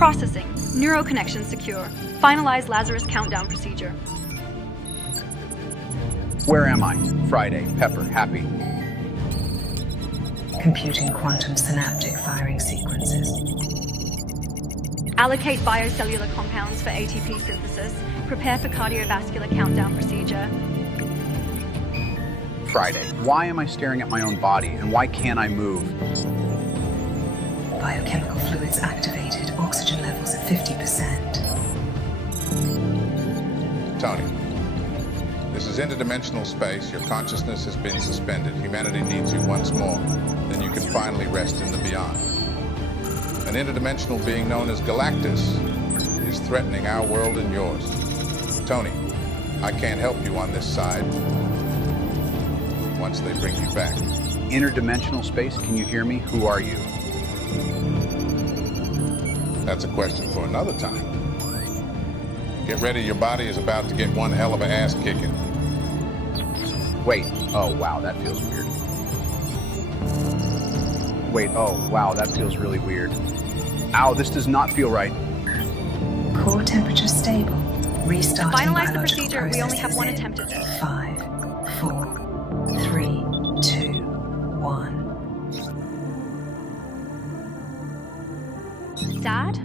Processing. Neural connection secure. Finalize Lazarus countdown procedure. Where am I? Friday. Pepper. Happy. Computing quantum synaptic firing sequences. Allocate biocellular compounds for ATP synthesis. Prepare for cardiovascular countdown procedure. Friday. Why am I staring at my own body, and why can't I move? Biochemical fluids activated. Oxygen levels at 50%. Tony, this is interdimensional space. Your consciousness has been suspended. Humanity needs you once more. Then you can finally rest in the beyond. An interdimensional being known as Galactus is threatening our world and yours. Tony, I can't help you on this side once they bring you back. Interdimensional space, can you hear me? Who are you? That's a question for another time. Get ready, your body is about to get one hell of an ass kicking. Wait, oh wow, that feels weird. Wait, oh wow, that feels really weird. Ow, this does not feel right. Core temperature stable. Restarting Finalize the biological procedure. We only have one processes in attempt at this. 5, 4, 3, 2, 1. Dad?